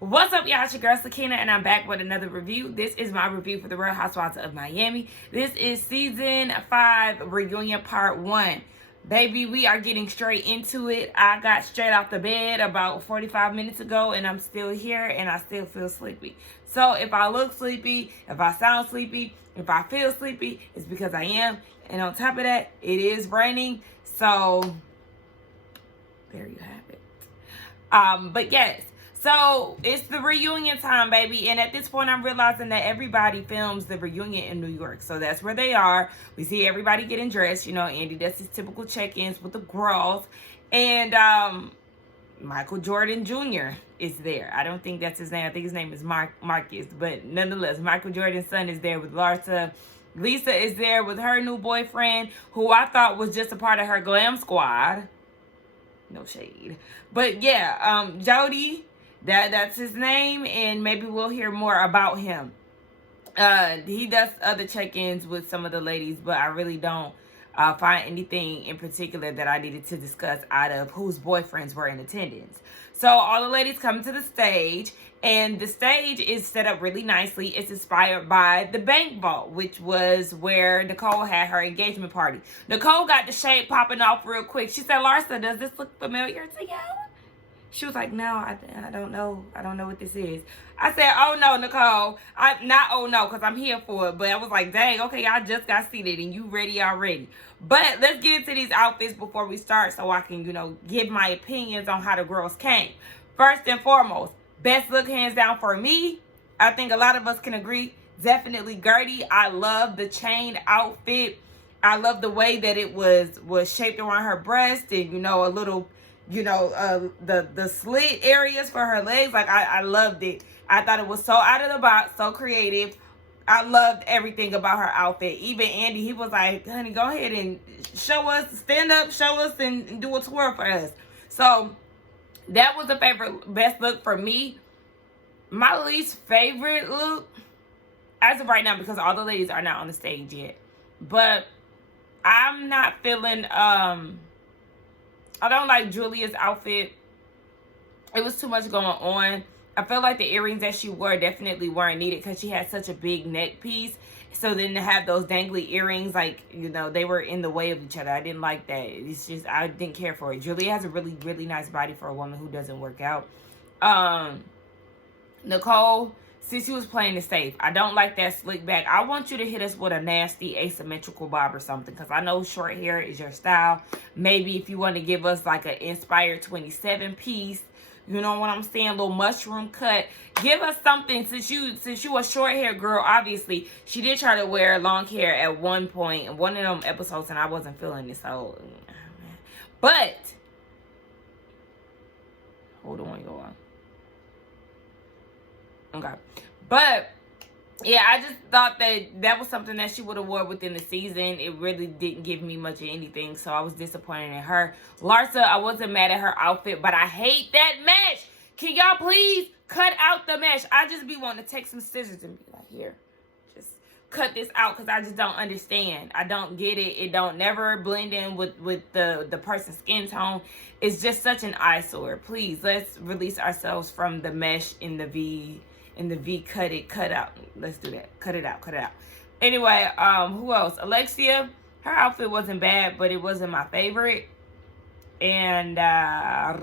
What's up, y'all? It's your girl Sakina, and I'm back with another review. This is my review for the Real Housewives of Miami. This is season 5 reunion part 1. Baby, we are getting straight into it. I got straight out the bed about 45 minutes ago, and I'm still here, and I still feel sleepy. So if I look sleepy, if I sound sleepy, if I feel sleepy, it's because I am. And on top of that, it is raining. So there you have it. But yes. So it's the reunion time, baby. And at this point, I'm realizing that everybody films the reunion in New York. So that's where they are. We see everybody getting dressed. You know, Andy does his typical check-ins with the girls. And Michael Jordan Jr. is there. I don't think that's his name. I think his name is Marcus. But nonetheless, Michael Jordan's son is there with Larsa. Lisa is there with her new boyfriend, who I thought was just a part of her glam squad. No shade. But yeah, Jody... That's his name, and maybe we'll hear more about him. He does other check-ins with some of the ladies, but I really don't find anything in particular that I needed to discuss out of whose boyfriends were in attendance. So all the ladies come to the stage, and the stage is set up really nicely. It's inspired by the bank vault, which was where Nicole had her engagement party. Nicole got the shade popping off real quick. She said, "Larsa, does this look familiar to you?" She was like, "No, I don't know. I don't know what this is." I said, "Oh, no, Nicole. Because I'm here for it." But I was like, dang, okay, I just got seated and you ready already. But let's get into these outfits before we start so I can, give my opinions on how the girls came. First and foremost, best look hands down for me. I think a lot of us can agree. Definitely Gertie. I love the chain outfit. I love the way that it was shaped around her breast and, a little... the slit areas for her legs. Like, I loved it. I thought it was so out of the box, so creative. I loved everything about her outfit. Even Andy, he was like, "Honey, go ahead and show us, stand up, show us, and do a twirl for us." So that was the best look for me. My least favorite look, as of right now, because all the ladies are not on the stage yet, but I'm not feeling, I don't like Julia's outfit. It was too much going on. I feel like the earrings that she wore definitely weren't needed because she had such a big neck piece. So then to have those dangly earrings, like, they were in the way of each other. I didn't like that. It's just, I didn't care for it. Julia has a really, really nice body for a woman who doesn't work out. Nicole, since she was playing it safe, I don't like that slick back. I want you to hit us with a nasty asymmetrical bob or something, because I know short hair is your style. Maybe if you want to give us like an inspired 27 piece, you know what I'm saying, little mushroom cut. Give us something, since you a short hair girl. Obviously, she did try to wear long hair at one point in one of them episodes, and I wasn't feeling it. So, but hold on, y'all. Okay. But yeah, I just thought that was something that she would have wore within the season. It really didn't give me much of anything, so I was disappointed in her. Larsa, I wasn't mad at her outfit, but I hate that mesh. Can y'all please cut out the mesh? I just be wanting to take some scissors and be like, here, just cut this out, because I just don't understand. I don't get it. It don't never blend in with the person's skin tone. It's just such an eyesore. Please, let's release ourselves from the mesh in the V cut out. Let's do that. Cut it out. Anyway, who else? Alexia, her outfit wasn't bad, but it wasn't my favorite. And I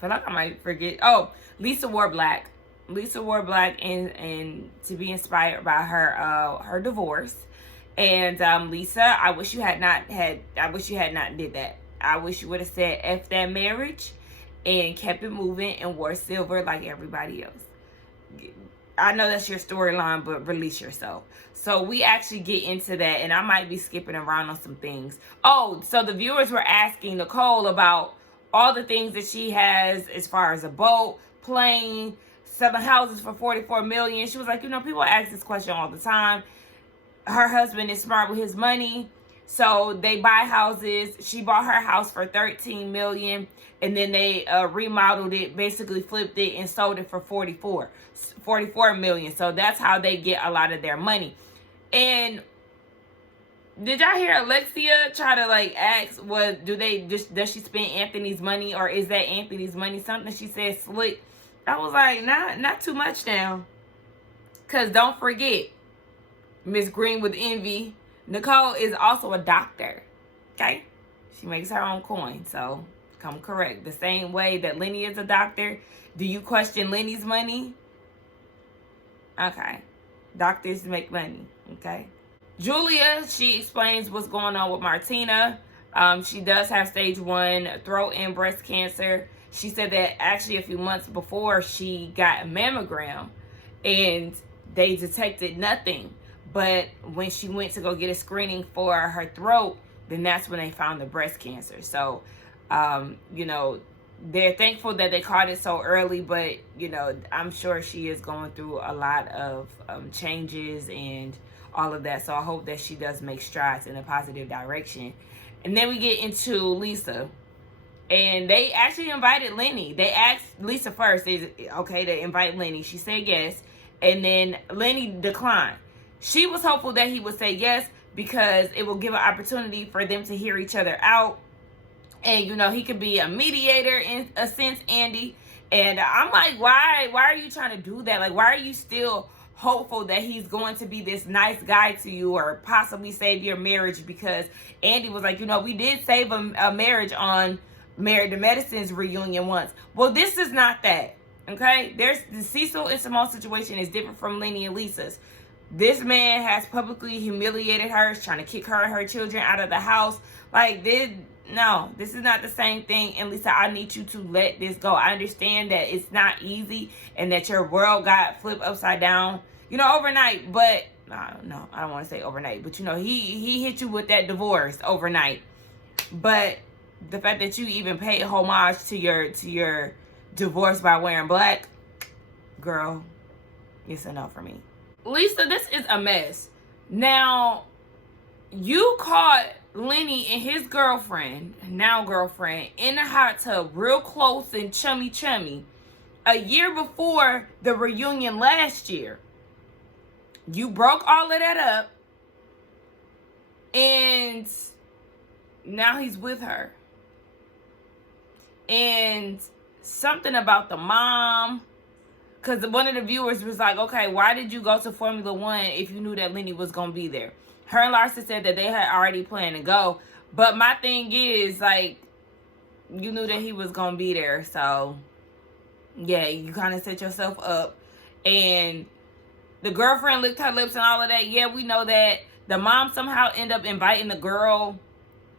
feel like I might forget. Oh, Lisa wore black. And to be inspired by her divorce. And Lisa, I wish you had not did that. I wish you would have said F that marriage and kept it moving and wore silver like everybody else. I know that's your storyline, but release yourself. So we actually get into that, and I might be skipping around on some things. Oh, so the viewers were asking Nicole about all the things that she has as far as a boat, plane, selling houses for $44 million. She was like, people ask this question all the time. Her husband is smart with his money. So they buy houses. She bought her house for $13 million, and then they remodeled it, basically flipped it, and sold it for $44 million. So that's how they get a lot of their money. And Did y'all hear Alexia try to like ask does she spend Anthony's money, or is that Anthony's money? Something she said slick. I was like, not too much now. Cause don't forget, Miss Green with Envy, Nicole is also a doctor. Okay? She makes her own coin, so come correct. The same way that Lenny is a doctor. Do you question Lenny's money? Okay. Doctors make money. Okay. Julia, she explains what's going on with Martina. She does have stage 1 throat and breast cancer. She said that actually a few months before she got a mammogram and they detected nothing. But when she went to go get a screening for her throat, then that's when they found the breast cancer. So, you know, they're thankful that they caught it so early, but, you know, I'm sure she is going through a lot of changes and all of that. So I hope that she does make strides in a positive direction. And then we get into Lisa. And they actually invited Lenny. They asked Lisa first, is it okay to invite Lenny? She said yes. And then Lenny declined. She was hopeful that he would say yes because it will give an opportunity for them to hear each other out. And, you know, he could be a mediator in a sense, Andy. And I'm like, why are you trying to do that? Like, why are you still hopeful that he's going to be this nice guy to you or possibly save your marriage? Because Andy was like, you know, we did save a marriage on Married to Medicine's reunion once. Well, this is not that. Okay? There's the Cecil and Simone situation is different from Lenny and Lisa's. This man has publicly humiliated her, is trying to kick her and her children out of the house. Like, no, this is not the same thing. And Lisa, I need you to let this go. I understand that it's not easy and that your world got flipped upside down, you know, overnight. But, no, I don't want to say overnight. But, you know, he hit you with that divorce overnight. But the fact that you even paid homage to your divorce by wearing black, girl, it's enough for me. Lisa, this is a mess. Now, you caught Lenny and his girlfriend, now girlfriend, in the hot tub real close and chummy a year before the reunion last year. You broke all of that up and now he's with her. And something about the mom, because one of the viewers was like, okay, why did you go to Formula One if you knew that Lenny was going to be there? Her and Larsa said that they had already planned to go. But my thing is, like, you knew that he was going to be there. So, yeah, you kind of set yourself up. And the girlfriend licked her lips and all of that. Yeah, we know that. The mom somehow ended up inviting the girl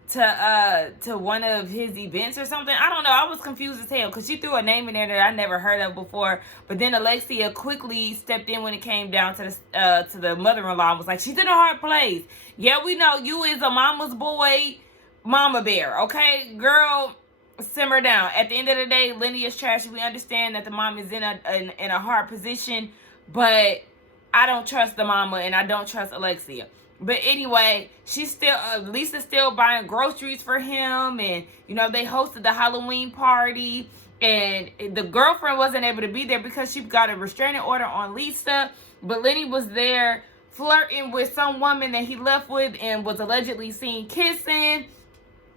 to one of his events or something. I don't know. I was confused as hell because she threw a name in there that I never heard of before. But then Alexia quickly stepped in when it came down to the mother-in-law and was like, she's in a hard place. Yeah, we know you is a mama's boy, mama bear. Okay, girl, simmer down. At the end of the day, Lenny is trashy. We understand that the mom is in a hard position, but I don't trust the mama and I don't trust Alexia. But anyway, she's still, Lisa's still buying groceries for him. And, you know, they hosted the Halloween party. And the girlfriend wasn't able to be there because she got a restraining order on Lisa. But Lenny was there flirting with some woman that he left with and was allegedly seen kissing.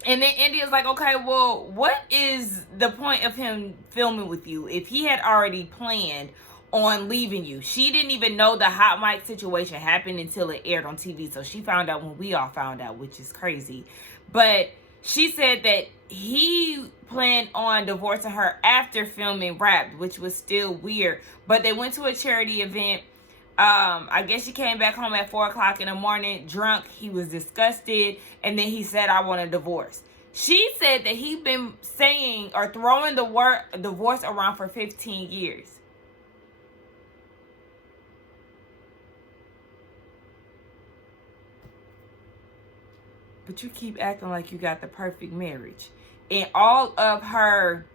And then India's like, okay, well, what is the point of him filming with you if he had already planned on leaving you? She didn't even know the hot mic situation happened until it aired on TV. So she found out when we all found out, which is crazy. But she said that he planned on divorcing her after filming Wrapped, which was still weird. But they went to a charity event. I guess she came back home at 4 o'clock in the morning, drunk. He was disgusted. And then he said, I want a divorce. She said that he'd been saying or throwing the word divorce around for 15 years. But you keep acting like you got the perfect marriage. And all of her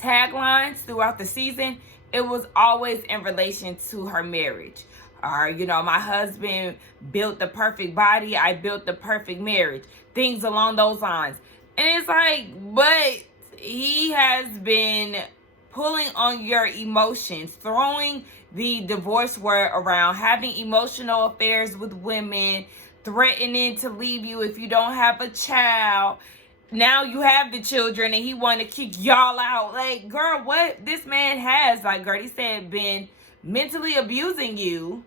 taglines throughout the season, it was always in relation to her marriage. Or, you know, my husband built the perfect body. I built the perfect marriage. Things along those lines. And it's like, but he has been pulling on your emotions, throwing the divorce word around, having emotional affairs with women, threatening to leave you if you don't have a child. Now you have the children and he want to kick y'all out. Like, girl, what this man has, like Gertie said, been mentally abusing you.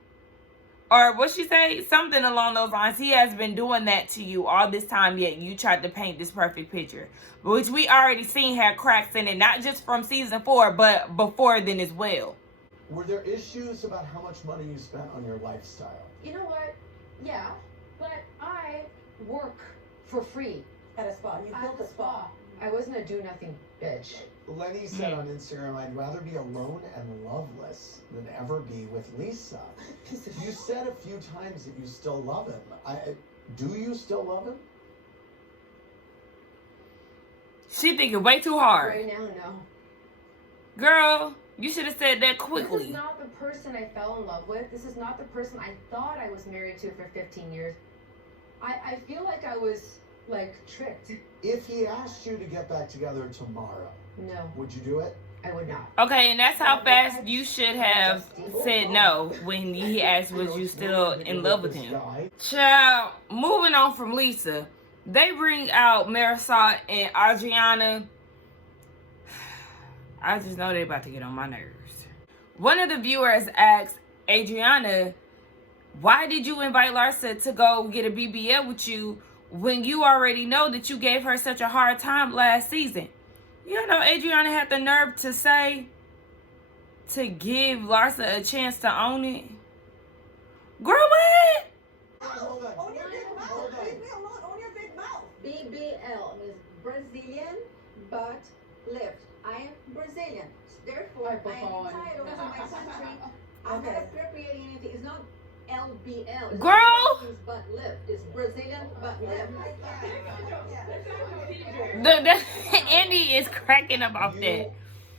Or what she say? Something along those lines. He has been doing that to you all this time, yet you tried to paint this perfect picture. Which we already seen had cracks in it, not just from season 4, but before then as well. Were there issues about how much money you spent on your lifestyle? You know what? Yeah, but I work for free At a spa. You built a spa. I wasn't a do-nothing bitch. Lenny said on Instagram, I'd rather be alone and loveless than ever be with Lisa. You said a few times that you still love him. Do you still love him? She thinking way too hard. Right now, no. Girl, you should have said that This quickly. is not the person I fell in love with. This is not the person I thought I was married to for 15 years. I feel like I was, like, tricked. If he asked you to get back together tomorrow, No, would you do it? I would not. Okay, and that's how fast you should have said no when he asked was you still in love with him. Child, moving on from Lisa, they bring out Marisol and Adriana. I just know they're about to get on my nerves. One of the viewers asked Adriana, why did you invite Larsa to go get a BBL with you when you already know that you gave her such a hard time last season? You know, Adriana had the nerve to say to give Larsa a chance to own it. Girl, what? Hold on. Own your big mouth. Leave me alone. Own your big mouth. BBL means Brazilian butt lift. I am Brazilian. Therefore, I am entitled to my country. I'm not appropriating anything. It's not LBL. It's Girl! not means butt lift. It's Brazilian butt lift. Andy is cracking up off You that.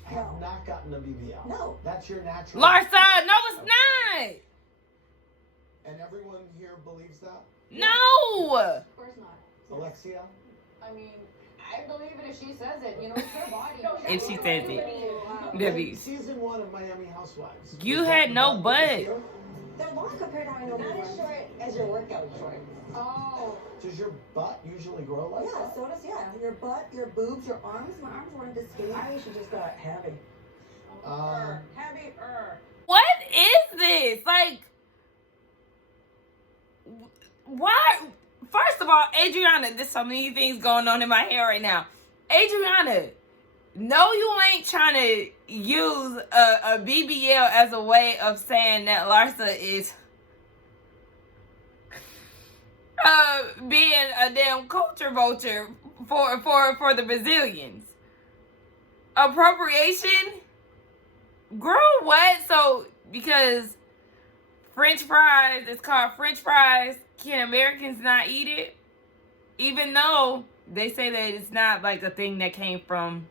have not gotten a BBL. No. That's your natural. Larsa, no, it's not. And everyone here believes that? No. Of course not. Alexia? I mean, I believe it if she says it. You know, it's her body. If she says it. Debbie. Season 1 of Miami Housewives. You Was had that no butt butt. this year? They're long compared to I know Not as short as your workout shorts. Oh. Does your butt usually grow like Yeah, that? so does, your butt, your boobs, your arms. My arms weren't this skinny. I think she just got heavy. Heavier. What is this? Like, why? First of all, Adriana, there's so many things going on in my hair right now. Adriana, no, you ain't trying to use a BBL as a way of saying that Larsa is being a damn culture vulture for the Brazilians. Appropriation? Girl, what? So, because French fries, it's called French fries, can Americans not eat it? Even though they say that it's not like a thing that came from,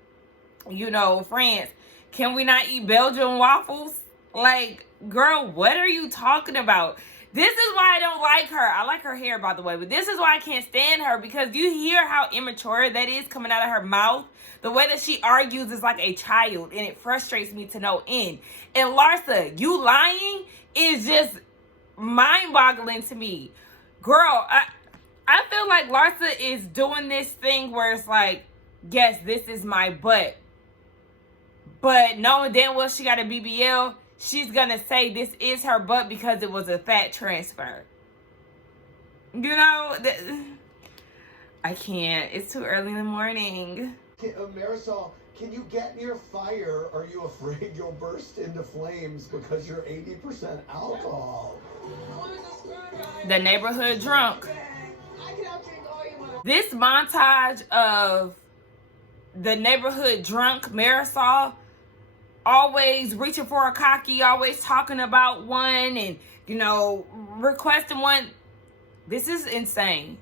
you know, France. Can we not eat Belgian waffles? Like, girl, what are you talking about? This is why I don't like her. I like her hair, by the way, but this is why I can't stand her, because you hear how immature that is coming out of her mouth. The way that she argues is like a child, and it frustrates me to no end. And Larsa, you lying is just mind-boggling to me. Girl, I feel like Larsa is doing this thing where it's like, yes, this is my butt. But knowing damn well she got a BBL, she's going to say this is her butt because it was a fat transfer. You know, I can't. It's too early in the morning. Marisol, can you get near fire? Are you afraid you'll burst into flames because you're 80% alcohol? The neighborhood drunk. This montage of the neighborhood drunk Marisol always reaching for a cocky, always talking about one and, you know, requesting one. This is insane.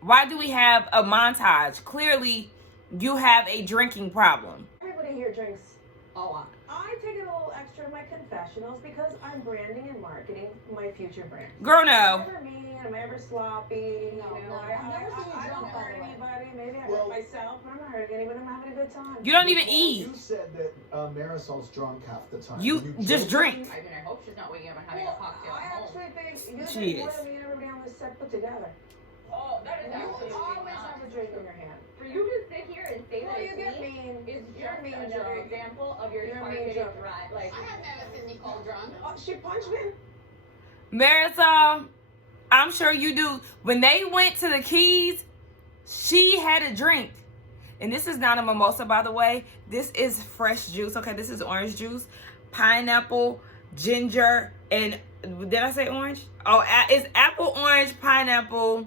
Why do we have a montage? Clearly, you have a drinking problem. Everybody here drinks a lot. I take it a little extra in my confessionals because I'm branding and marketing my future brand. Girl, Am I no. ever mean? Am I ever sloppy? No, you know, no. I've never seen you I drunk, don't by hurt the way. anybody. Maybe I Well- hurt myself, but I'm not hurting anybody. I'm having a good time. You don't even Nicole, eat. You said that Marisol's drunk half the time. You just drink. I mean, I hope she's not waking up and having Well, a cocktail I at home. actually think you She drink more is. than me and everybody on this set put together. Oh, that is You absolutely always not. have a drink in your hand. For you to sit here and say Well, that you it's get me mean. is You're just mean another drunk. example of your You're mean targeted drunk. threat. Like, I have never seen Nicole drunk. Oh, she punched me. Marisol, I'm sure you do. When they went to the Keys, she had a drink. And this is not a mimosa, by the way. This is fresh juice. Okay, this is orange juice, pineapple, ginger, and did I say orange? Oh, it's apple, orange, pineapple,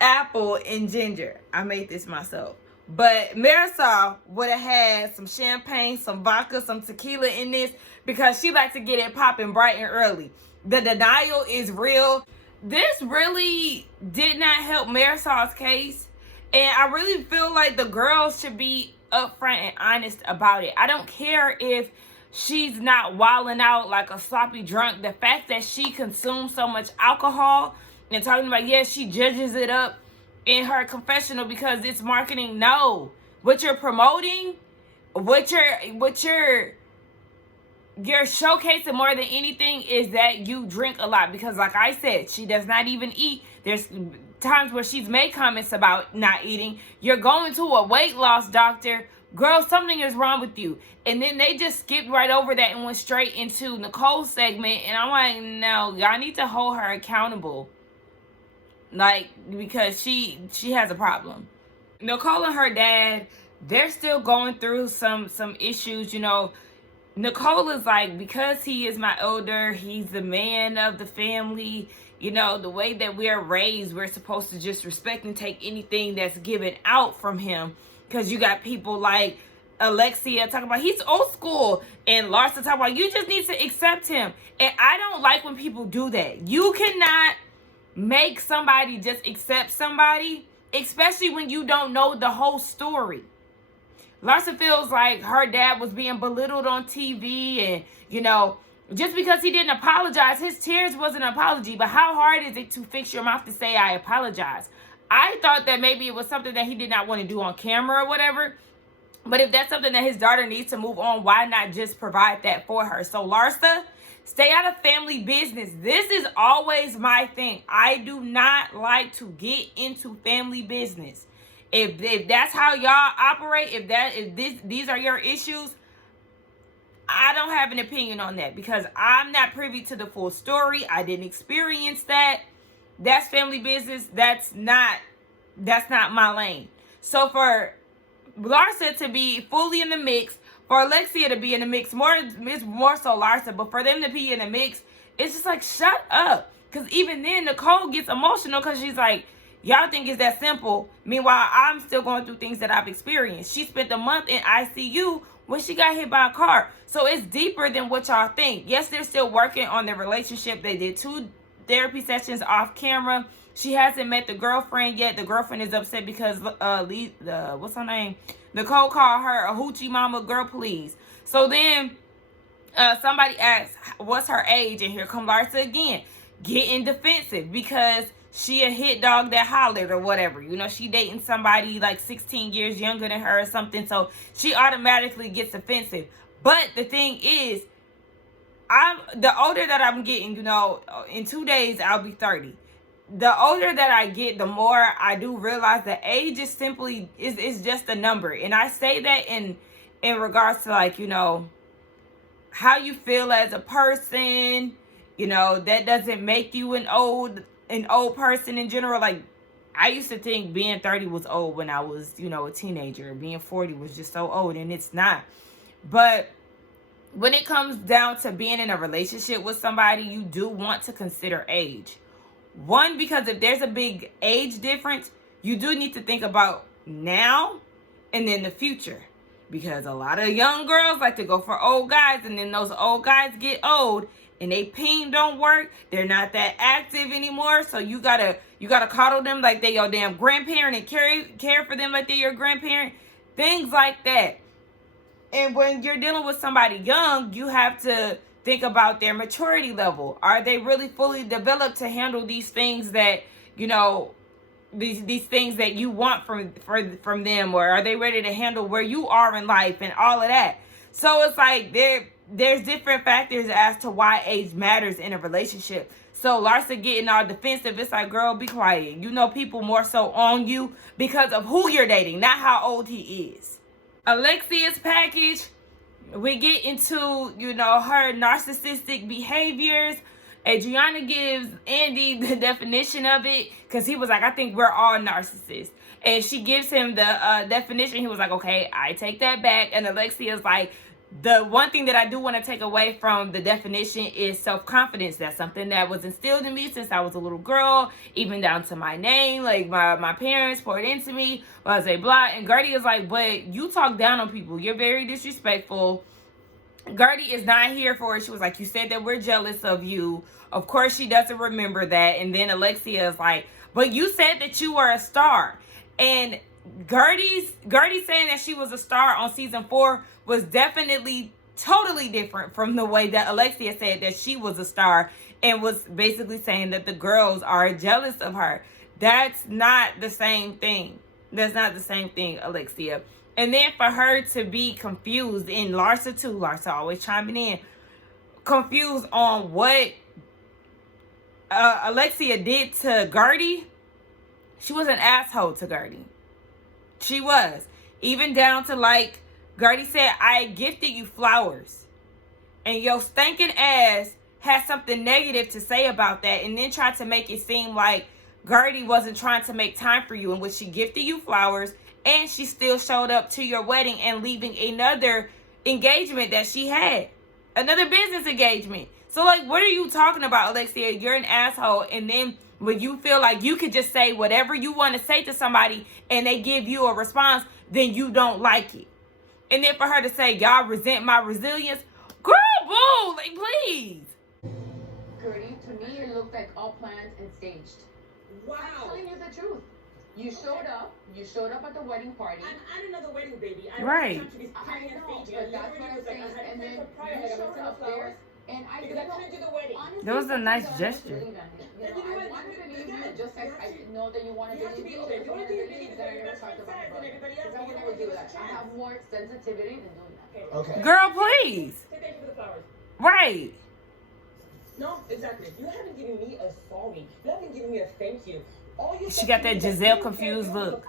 apple, and ginger. I made this myself. But Marisol would have had some champagne, some vodka, some tequila in this because she likes to get it popping bright and early. The denial is real. This really did not help Marisol's case. And I really feel like the girls should be upfront and honest about it. I don't care if she's not wilding out like a sloppy drunk. The fact that she consumes so much alcohol and talking about, yes, she judges it up in her confessional because it's marketing. No. What you're promoting, what you're showcasing more than anything is that you drink a lot. Because like I said, she does not even eat. There's times where she's made comments about not eating. You're going to a weight loss doctor. Girl, something is wrong with you. And then they just skipped right over that and went straight into Nicole's segment. And I'm like, no, y'all need to hold her accountable. Like, because she has a problem. Nicole and her dad, they're still going through some issues, you know. Nicole is like, because he is my elder, he's the man of the family. You know, the way that we're raised, we're supposed to just respect and take anything that's given out from him. Because you got people like Alexia talking about he's old school. And Larsa talking about you just need to accept him. And I don't like when people do that. You cannot make somebody just accept somebody, especially when you don't know the whole story. Larsa feels like her dad was being belittled on TV and, you know, just because he didn't apologize, his tears wasn't an apology. But how hard is it to fix your mouth to say, I apologize? I thought that maybe it was something that he did not want to do on camera or whatever. But if that's something that his daughter needs to move on, why not just provide that for her? So Larsa, stay out of family business. This is always my thing. I do not like to get into family business. If that's how y'all operate, if these are your issues, I don't have an opinion on that because I'm not privy to the full story. I didn't experience that. That's family business. That's not my lane. So for Larsa to be fully in the mix, for Alexia to be in the mix, it's more so Larsa, but for them to be in the mix, it's just like, shut up. Because even then, Nicole gets emotional because she's like, y'all think it's that simple. Meanwhile, I'm still going through things that I've experienced. She spent a month in ICU when she got hit by a car. So it's deeper than what y'all think. Yes, they're still working on their relationship. They did 2 therapy sessions off camera. She hasn't met the girlfriend yet. The girlfriend is upset because what's her name? Nicole called her a hoochie mama, girl, please. So then somebody asked, what's her age? And here come Larsa again, getting defensive because she a hit dog that hollered or whatever. You know, she dating somebody like 16 years younger than her or something. So she automatically gets offensive. But the thing is, the older that I'm getting, you know, in 2 days, I'll be 30. The older that I get, the more I do realize that age is simply, is just a number. And I say that in regards to, like, you know, how you feel as a person. You know, that doesn't make you an old person in general. Like, I used to think being 30 was old when I was, you know, a teenager. Being 40 was just so old, and it's not. But when it comes down to being in a relationship with somebody, you do want to consider age. One, because if there's a big age difference, you do need to think about now and then the future. Because a lot of young girls like to go for old guys, and then those old guys get old and they peen don't work. They're not that active anymore. So you gotta coddle them like they your damn grandparent and care for them like they're your grandparent. Things like that. And when you're dealing with somebody young, you have to think about their maturity level. Are they really fully developed to handle these things that, you know, these things that you want from them, or are they ready to handle where you are in life and all of that? So it's like there's different factors as to why age matters in a relationship. So Larsa getting all defensive, it's like, girl, be quiet. You know, people more so on you because of who you're dating, not how old he is. Alexia's package, we get into, you know, her narcissistic behaviors. Adriana gives Andy the definition of it because he was like, I think we're all narcissists. And she gives him the definition. He was like, okay, I take that back. And Alexia's like, the one thing that I do want to take away from the definition is self-confidence. That's something that was instilled in me since I was a little girl, even down to my name. Like, my parents poured into me, blah, blah, blah. And Gertie is like, but you talk down on people. You're very disrespectful. Gertie is not here for it. She was like, you said that we're jealous of you. Of course, she doesn't remember that. And then Alexia is like, but you said that you were a star. And Gertie saying that she was a star on season 4 was definitely totally different from the way that Alexia said that she was a star and was basically saying that the girls are jealous of her. That's not the same thing. That's not the same thing, Alexia. And then for her to be confused, and Larsa too, Larsa always chiming in, confused on what Alexia did to Gertie. She was an asshole to Gertie. She was. Even down to, like, Gertie said, I gifted you flowers. And your stinking ass had something negative to say about that, and then tried to make it seem like Gertie wasn't trying to make time for you, in which she gifted you flowers, and she still showed up to your wedding and leaving another engagement that she had. Another business engagement. So, like, what are you talking about, Alexia? You're an asshole. And then when you feel like you could just say whatever you want to say to somebody and they give you a response, then you don't like it. And then for her to say, y'all resent my resilience, girl, boo, like, please. Gertie, to me, it looked like all planned and staged. Wow. I'm telling you the truth. You showed up. You showed up at the wedding party. And another wedding, baby. Right. I know, but that's what I'm saying. And then you showed up there. And I because I couldn't do the wedding. Honestly, That was a nice gesture. I wanted to believe you, just like I know that you want to believe you. If you want to believe that I never talked about it, because I would never do that. I have more sensitivity than doing that. Okay. Girl, please. Say thank you for the flowers. Right. No, exactly. You haven't given me a sorry. You haven't given me a thank you. All you She said got to me that is Giselle you confused care. look.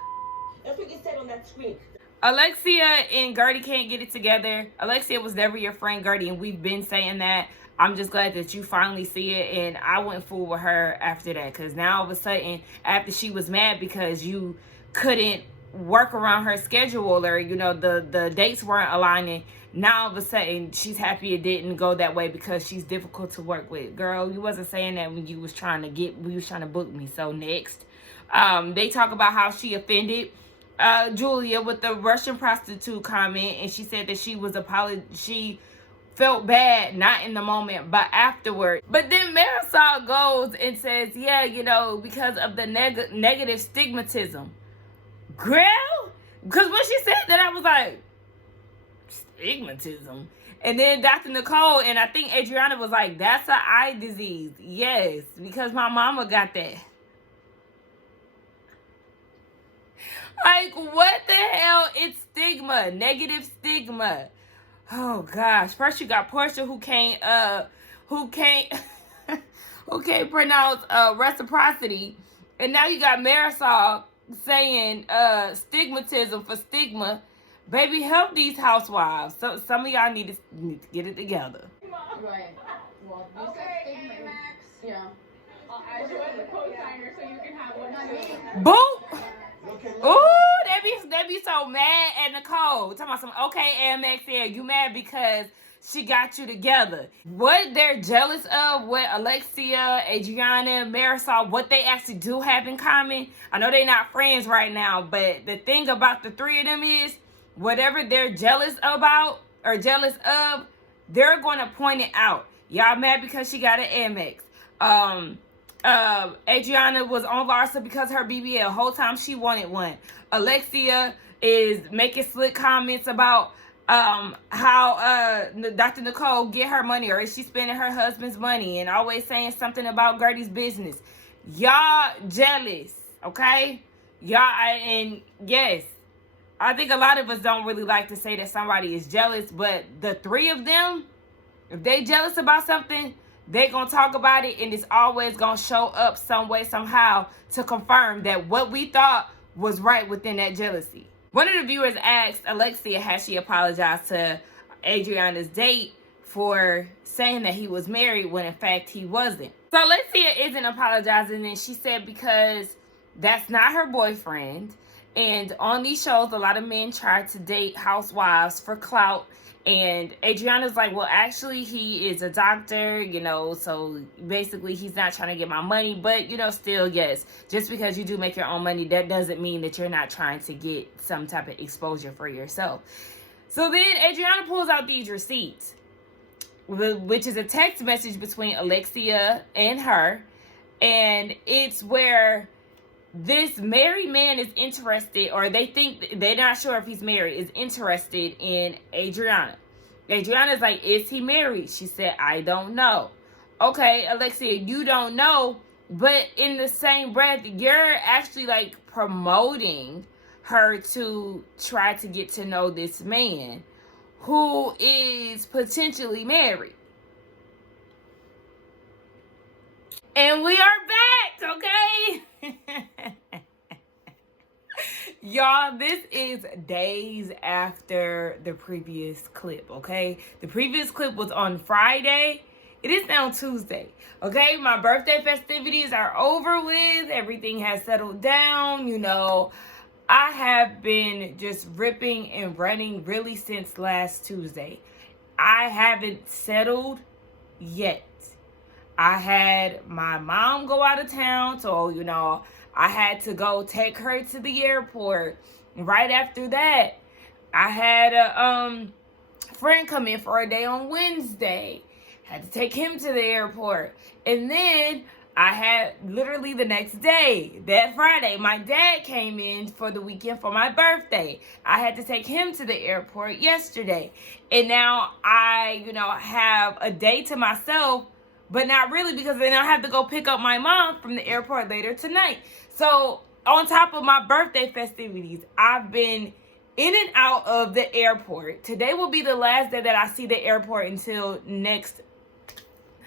That's what you said on that screen. Alexia and Gertie can't get it together. Alexia was never your friend, Gertie, and we've been saying that. I'm just glad that you finally see it, and I went fool with her after that, because now all of a sudden, after she was mad because you couldn't work around her schedule, or, you know, the dates weren't aligning, now all of a sudden she's happy it didn't go that way because she's difficult to work with. Girl, you wasn't saying that when you was trying to book me. So next, they talk about how she offended Julia with the Russian prostitute comment, and she said that she felt bad, not in the moment, but afterward. But then Marisol goes and says, yeah, you know, because of the negative stigmatism. Girl, because when she said that, I was like, stigmatism? And then Dr. Nicole and I think Adriana was like, that's an eye disease. Yes, because my mama got that. Like, what the hell? It's stigma, negative stigma. Oh gosh! First you got Portia who can't pronounce reciprocity, and now you got Marisol saying stigmatism for stigma. Baby, help these housewives. So some of y'all need to get it together. Right. Well, you Okay, said stigma. Max. Yeah. I'll add you as a co-signer so you can have one too. Boop. Okay, Ooh, they be so mad at Nicole. Talking about some, okay, AMX here, you mad because she got you together. What they're jealous of, what Alexia, Adriana, Marisol, what they actually do have in common. I know they're not friends right now, but the thing about the three of them is, whatever they're jealous about or jealous of, they're going to point it out. Y'all mad because she got an Amex. Adriana was on Larsa because her BBL. Whole time she wanted one. Alexia is making slick comments about how Dr. Nicole get her money, or is she spending her husband's money, and always saying something about Gertie's business. Y'all jealous, okay? And yes, I think a lot of us don't really like to say that somebody is jealous, but the three of them, if they jealous about something, they gonna talk about it, and it's always gonna show up some way, somehow, to confirm that what we thought was right within that jealousy. One of the viewers asked Alexia, has she apologized to Adriana's date for saying that he was married when in fact he wasn't. So Alexia isn't apologizing, and she said because that's not her boyfriend. And on these shows, a lot of men try to date housewives for clout. And Adriana's like, well, actually, he is a doctor, you know, so basically he's not trying to get my money. But, you know, still, yes, just because you do make your own money, that doesn't mean that you're not trying to get some type of exposure for yourself. So then Adriana pulls out these receipts, which is a text message between Alexia and her. And it's where this married man is interested, or they think, they're not sure if he's married, is interested in Adriana. Adriana's like, is he married? She said, I don't know. Okay, Alexia, you don't know, but in the same breath, you're actually like promoting her to try to get to know this man who is potentially married. And we are back, okay? Y'all, this is days after the previous clip, okay? The previous clip was on Friday. It is now Tuesday, okay? My birthday festivities are over with. Everything has settled down, you know. I have been just ripping and running really since last Tuesday. I haven't settled yet. I had my mom go out of town, so, you know, I had to go take her to the airport. Right after that, I had a friend come in for a day on Wednesday. Had to take him to the airport. And then I had literally the next day, that Friday, my dad came in for the weekend for my birthday. I had to take him to the airport yesterday. And now I, you know, have a day to myself, but not really, because then I have to go pick up my mom from the airport later tonight. So on top of my birthday festivities, I've been in and out of the airport. Today will be the last day that I see the airport until not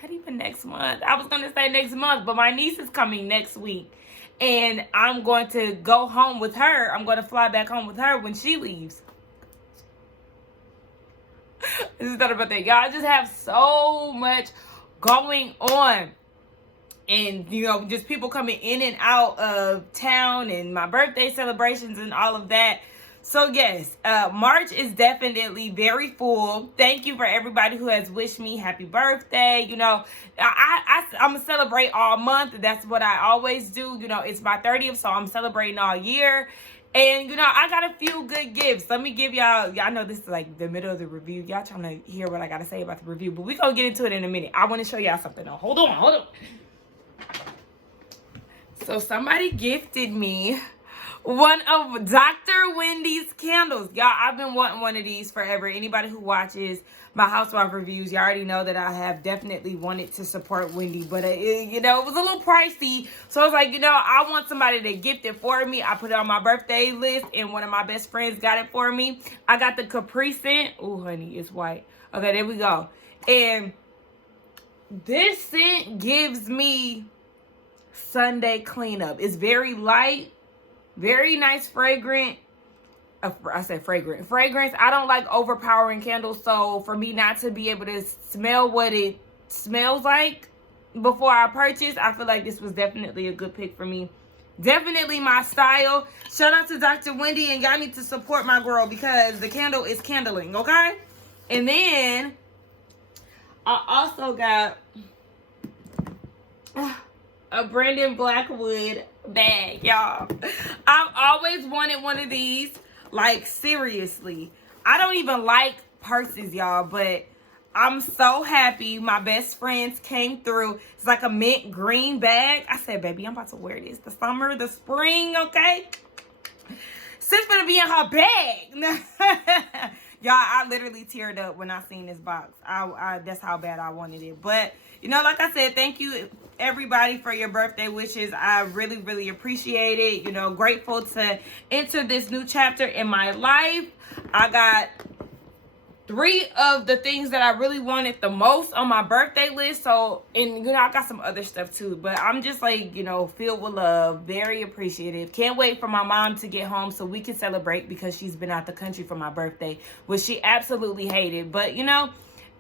even next month. I was going to say next month, but my niece is coming next week. And I'm going to go home with her. I'm going to fly back home with her when she leaves. This is not about that. Y'all, I just have so much going on, and you know, just people coming in and out of town, and my birthday celebrations and all of that. So yes, March is definitely very full. Thank you for everybody who has wished me happy birthday. You know, I'm gonna celebrate all month. That's what I always do. You know, it's my 30th, so I'm celebrating all year. And, you know, I got a few good gifts. Let me give y'all know this is like the middle of the review. Y'all trying to hear what I got to say about the review. But we're going to get into it in a minute. I want to show y'all something though. Hold on. So somebody gifted me one of Dr. Wendy's candles. Y'all, I've been wanting one of these forever. Anybody who watches my Housewives reviews, you already know that I have definitely wanted to support Wendy, but you know, it was a little pricey. So I was like, you know, I want somebody to gift it for me. I put it on my birthday list, and one of my best friends got it for me. I got the Capri scent. Oh, honey, it's white. Okay, there we go. And this scent gives me Sunday cleanup. It's very light, very nice fragrant. I said fragrance. I don't like overpowering candles, so for me not to be able to smell what it smells like before I purchase, I feel like this was definitely a good pick for me. Definitely my style. Shout out to Dr. Wendy, and y'all need to support my girl because the candle is candling, okay? And then I also got a Brandon Blackwood bag, y'all. I've always wanted one of these. Like, seriously, I don't even like purses, y'all, but I'm so happy my best friends came through. It's like a mint green bag. I said, baby, I'm about to wear this. The summer, the spring, okay? Sis gonna be in her bag. Y'all, I literally teared up when I seen this box. I that's how bad I wanted it. But, you know, like I said, thank you, everybody, for your birthday wishes. I really, really appreciate it. You know, grateful to enter this new chapter in my life. I got 3 of the things that I really wanted the most on my birthday list. So, and, you know, I got some other stuff too. But I'm just like, you know, filled with love. Very appreciative. Can't wait for my mom to get home so we can celebrate because she's been out the country for my birthday, which she absolutely hated. But, you know,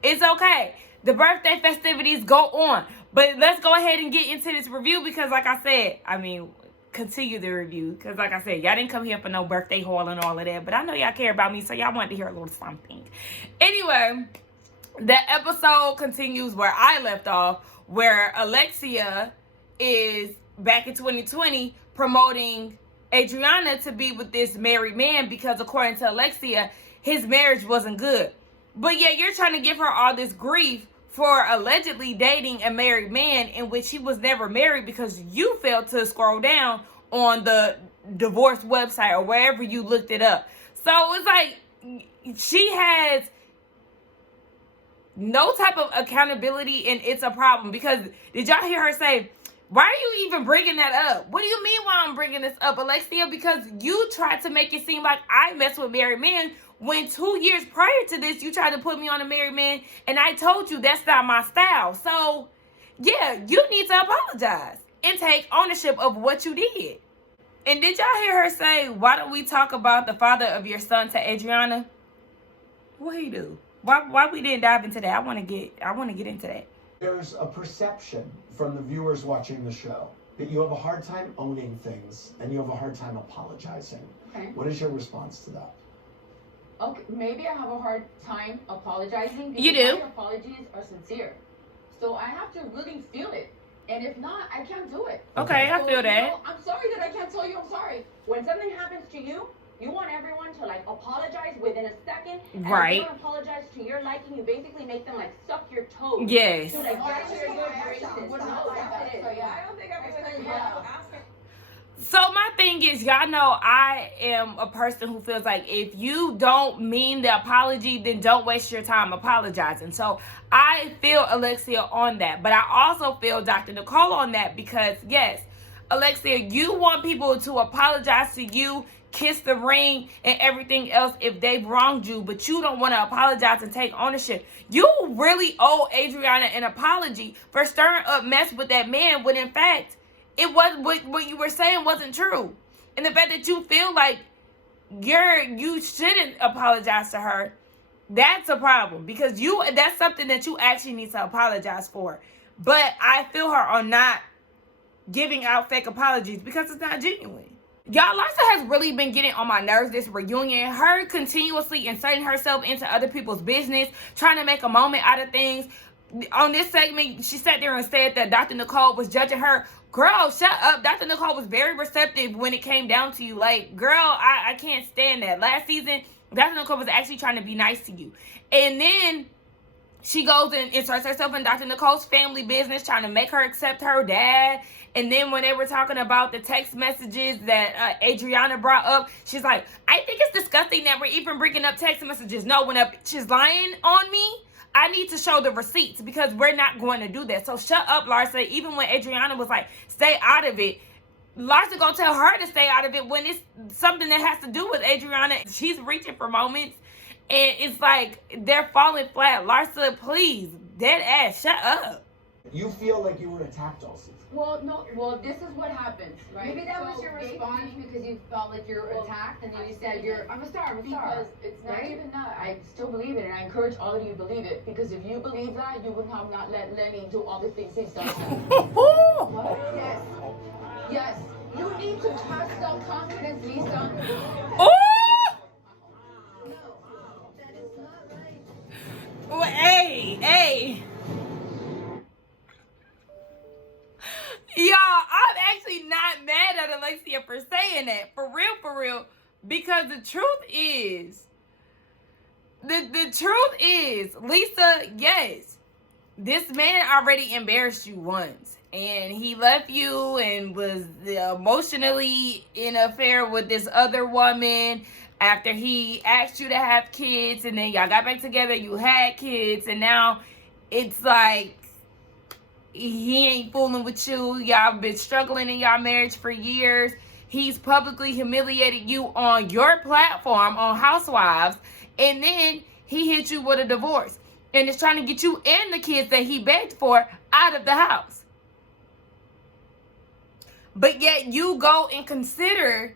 it's okay. The birthday festivities go on. But let's go ahead and get into this review because, like I said, I mean, continue the review because, like I said, y'all didn't come here for no birthday haul and all of that, but I know y'all care about me, so y'all wanted to hear a little something. Anyway, the episode continues where I left off, where Alexia is back in 2020 promoting Adriana to be with this married man because, according to Alexia, his marriage wasn't good. But yeah, you're trying to give her all this grief for allegedly dating a married man in which he was never married because you failed to scroll down on the divorce website or wherever you looked it up. So it's like she has no type of accountability, and it's a problem because did y'all hear her say, why are you even bringing that up? What do you mean why I'm bringing this up, Alexia? Because you tried to make it seem like I mess with married men when 2 years prior to this, you tried to put me on a married man, and I told you that's not my style. So, yeah, you need to apologize and take ownership of what you did. And did y'all hear her say, why don't we talk about the father of your son to Adriana? What he do? Why we didn't dive into that? I want to get into that. There's a perception from the viewers watching the show that you have a hard time owning things and you have a hard time apologizing. Okay. What is your response to that? Okay, maybe I have a hard time apologizing because You do. my apologies are sincere. So I have to really feel it. And if not, I can't do it. Okay, I feel that. You know, I'm sorry that I can't tell you I'm sorry. When something happens to you, you want everyone to like apologize within a second. And Right. if you don't apologize to your liking, you basically make them like suck your toes. Yes. To like get to your good graces. What No, about that's that? it. So, yeah. I don't think I'm So my thing is, y'all know I am a person who feels like if you don't mean the apology, then don't waste your time apologizing. So I feel Alexia on that. But I also feel Dr. Nicole on that because, yes, Alexia, you want people to apologize to you, kiss the ring, and everything else if they've wronged you, but you don't want to apologize and take ownership. You really owe Adriana an apology for stirring up mess with that man when, in fact, it was what you were saying wasn't true. And the fact that you feel like you shouldn't apologize to her, that's a problem because that's something that you actually need to apologize for. But I feel her on not giving out fake apologies because it's not genuine. Y'all, Lisa has really been getting on my nerves this reunion. Her continuously inserting herself into other people's business, trying to make a moment out of things. On this segment, she sat there and said that Dr. Nicole was judging her. Girl, shut up. Dr. Nicole was very receptive when it came down to you. Like, girl, I can't stand that. Last season, Dr. Nicole was actually trying to be nice to you. And then she goes and inserts herself in Dr. Nicole's family business, trying to make her accept her dad. And then when they were talking about the text messages that Adriana brought up, she's like, I think it's disgusting that we're even bringing up text messages. No, when a bitch is lying on me, I need to show the receipts because we're not going to do that. So shut up, Larsa. Even when Adriana was like, stay out of it, Larsa gonna tell her to stay out of it when it's something that has to do with Adriana. She's reaching for moments and it's like they're falling flat. Larsa, please, dead ass, shut up. You feel like you were attacked all season. Well, no. Well, this is what happens, right? Maybe that was your response because you felt like you were attacked, and then you said I'm a star. Because it's not even that. I still believe it, and I encourage all of you to believe it. Because if you believe that, you would have not let Lenny do all the things he's done. Yes. Yes. You need to have self-confidence, Lisa. Oh! That is not right. Well, hey. Y'all, I'm actually not mad at Alexia for saying that. For real. Because the truth is, Lisa, yes, this man already embarrassed you once. And he left you and was emotionally in an affair with this other woman. after he asked you to have kids, and then y'all got back together, you had kids, and now it's like he ain't fooling with you. Y'all been struggling in y'all marriage for years. He's publicly humiliated you on your platform on Housewives, and then he hit you with a divorce and is trying to get you and the kids that he begged for out of the house. But yet you go and consider,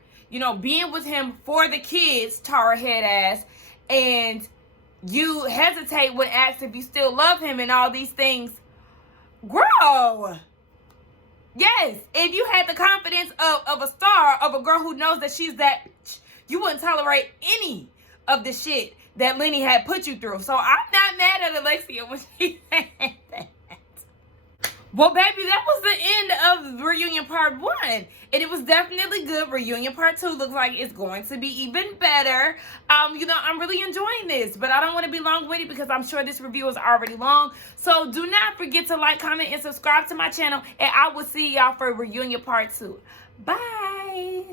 being with him for the kids, Tara head ass, and you hesitate when asked if you still love him and all these things. Grow. Yes, if you had the confidence of a star, of a girl who knows that she's that, you wouldn't tolerate any of the shit that Lenny had put you through. So I'm not mad at Alexia when she said that. Well, baby, that was the end of Reunion Part 1. And it was definitely good. Reunion Part 2 looks like it's going to be even better. I'm really enjoying this. But I don't want to be long-winded because I'm sure this review is already long. So do not forget to like, comment, and subscribe to my channel. And I will see y'all for Reunion Part 2. Bye.